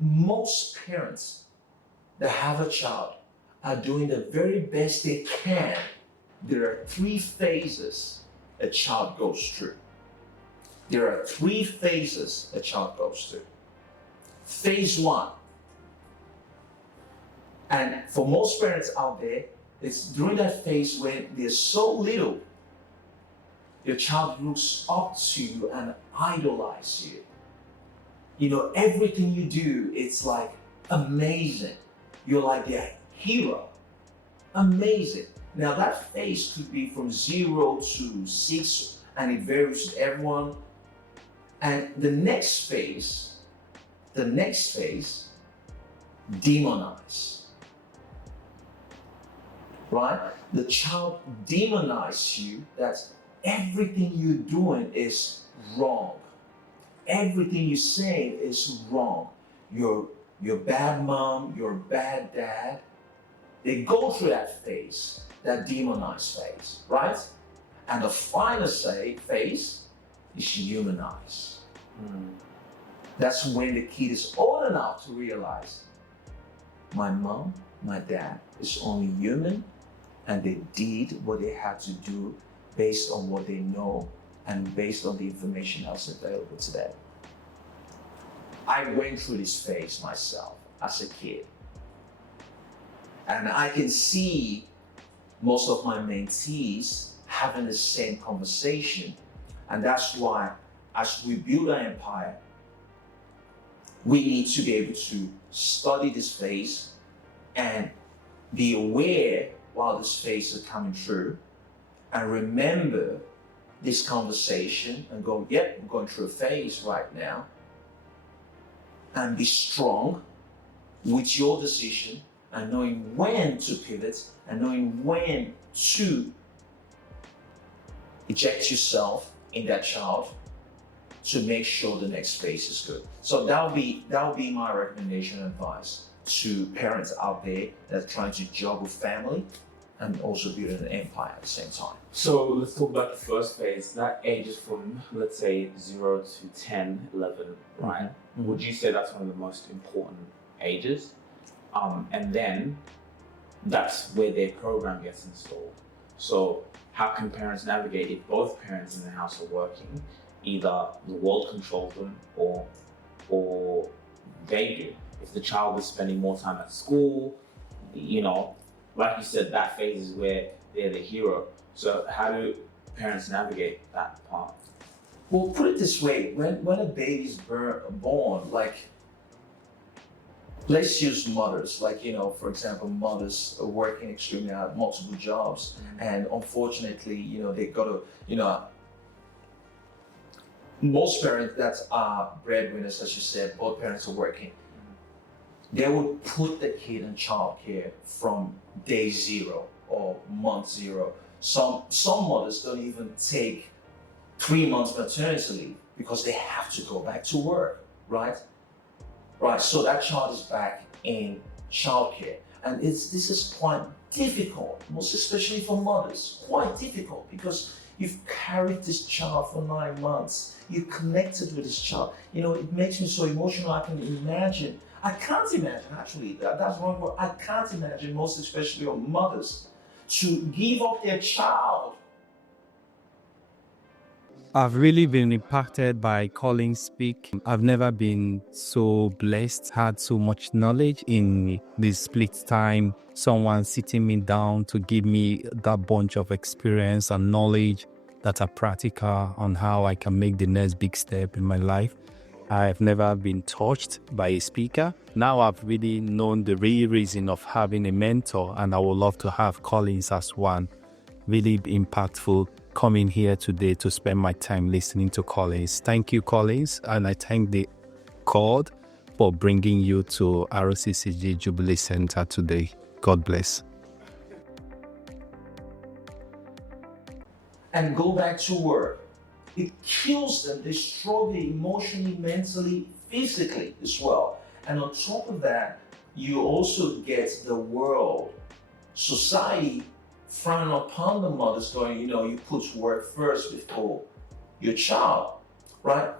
most parents that have a child are doing the very best they can. There are three phases a child goes through. There are three phases a child goes through. Phase one, and for most parents out there, it's during that phase when they're so little, your child looks up to you and idolizes you. You know, everything you do, it's like amazing. You're like their hero. Amazing. Now that phase could be from 0 to 6, and it varies with everyone. And the next phase, demonize. Right? The child demonizes you, that everything you're doing is wrong. Everything you're saying is wrong. You're bad mom, you're bad dad. They go through that phase, that demonized phase, right? And the final phase is humanize. That's when the kid is old enough to realize my mom, my dad is only human, and they did what they had to do based on what they know and based on the information that's available to them. I went through this phase myself as a kid. And I can see most of my mentees having the same conversation. And that's why, as we build our empire, we need to be able to study this phase and be aware while this phase is coming through, and remember this conversation and go, yep, I'm going through a phase right now. And be strong with your decision and knowing when to pivot and knowing when to eject yourself in that child to make sure the next phase is good. So that would be my recommendation and advice to parents out there that are trying to juggle family and also build an empire at the same time. So let's talk about the first phase. That age is from, let's say, 0 to 10, 11, right? Mm-hmm. Would you say that's one of the most important ages? And then that's where their program gets installed. So how can parents navigate if both parents in the house are working? Either the world controls them or they do. If the child is spending more time at school, you know, like you said, that phase is where they're the hero. So how do parents navigate that part? Well, put it this way, when a baby's born, like, let's use mothers, like, you know, for example, mothers are working extremely hard, multiple jobs, and unfortunately, you know, they gotta, you know, most parents that are breadwinners, as you said, both parents are working. They would put the kid in childcare from day 0 or month 0. Some mothers don't even take 3 months maternity leave because they have to go back to work, right? Right, so that child is back in childcare. And this is quite difficult, most especially for mothers, quite difficult because you've carried this child for 9 months. You connected with this child. You know, it makes me so emotional. I can't imagine, actually, that's wrong word. I can't imagine, most especially on mothers, to give up their child. I've really been impacted by Collins Speak. I've never been so blessed, had so much knowledge in this split time. Someone sitting me down to give me that bunch of experience and knowledge that are practical on how I can make the next big step in my life. I've never been touched by a speaker. Now I've really known the real reason of having a mentor, and I would love to have Collins as one. Really impactful coming here today to spend my time listening to Collins. Thank you, Collins, and I thank the God for bringing you to RCCG Jubilee Center today. God bless. And go back to work. It kills them. They struggle emotionally, mentally, physically as well. And on top of that, you also get the world, society frowning upon the mothers going, you know, you put work first before your child, right?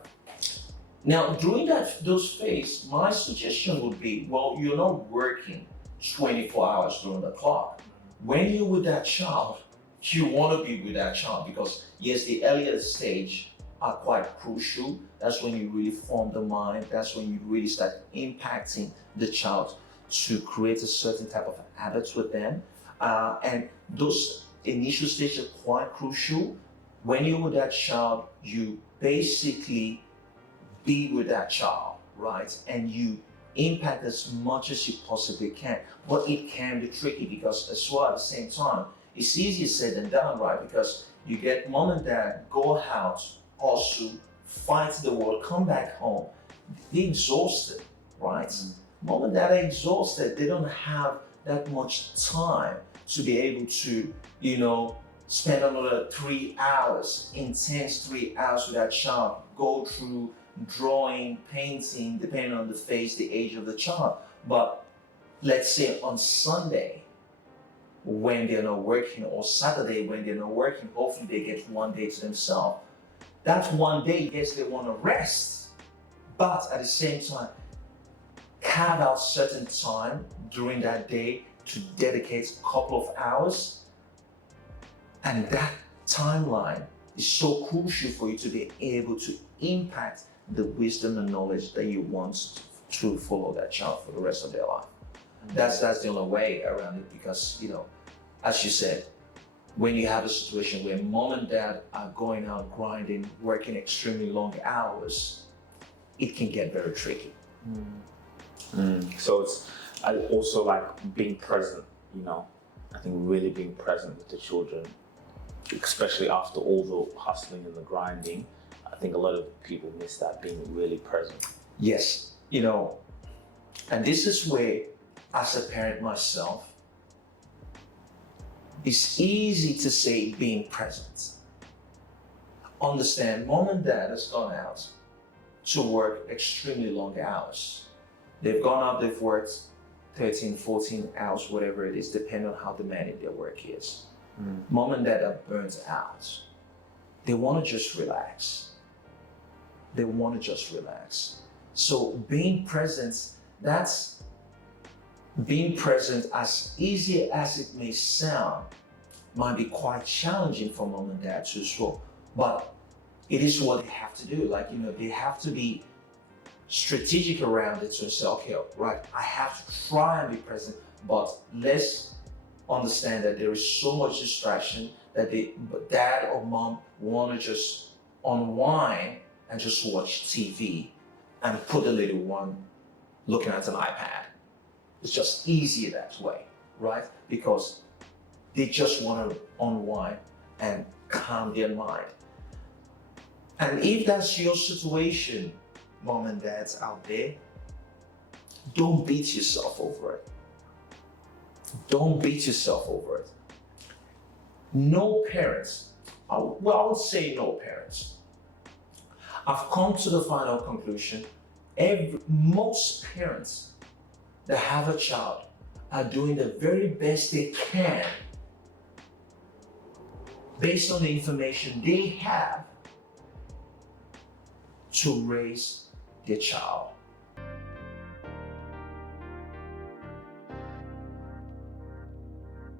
Now, during those phase, my suggestion would be, well, you're not working 24 hours during the clock. When you're with that child, you want to be with that child because yes, the earlier stage are quite crucial. That's when you really form the mind. That's when you really start impacting the child to create a certain type of habits with them. And those initial stages are quite crucial. When you're with that child, you basically be with that child, right? And you impact as much as you possibly can. But it can be tricky because as well at the same time, it's easier said than done, right? Because you get mom and dad go out, also fight the world, come back home, they're exhausted, right? Mom and dad are exhausted. They don't have that much time to be able to, spend another 3 hours, intense 3 hours with that child, go through drawing, painting, depending on the phase, the age of the child. But let's say on Sunday, when they're not working, or Saturday when they're not working, hopefully they get one day to themselves. That one day, yes, they want to rest, but at the same time, carve out certain time during that day to dedicate a couple of hours. And that timeline is so crucial for you to be able to impact the wisdom and knowledge that you want to follow that child for the rest of their life. That's the only way around it because, as you said, when you have a situation where mom and dad are going out grinding, working extremely long hours, it can get very tricky. So it's also like being present, I think really being present with the children, especially after all the hustling and the grinding. I think a lot of people miss that, being really present. Yes, and this is where, as a parent myself, it's easy to say being present. Understand, mom and dad has gone out to work extremely long hours. They've gone out, they've worked 13, 14 hours, whatever it is, depending on how demanding their work is. Mom and dad are burnt out. They want to just relax. So being present, that's being present, as easy as it may sound, might be quite challenging for mom and dad to show, but it is what they have to do. They have to be strategic around it to say, okay, right, I have to try and be present, but let's understand that there is so much distraction that dad or mom want to just unwind and just watch TV and put the little one looking at an iPad. It's just easier that way, right? Because they just want to unwind and calm their mind. And if that's your situation, mom and dads out there, don't beat yourself over it. Don't beat yourself over it. No parents, I would say no parents. I've come to the final conclusion, most parents that have a child are doing the very best they can based on the information they have to raise their child.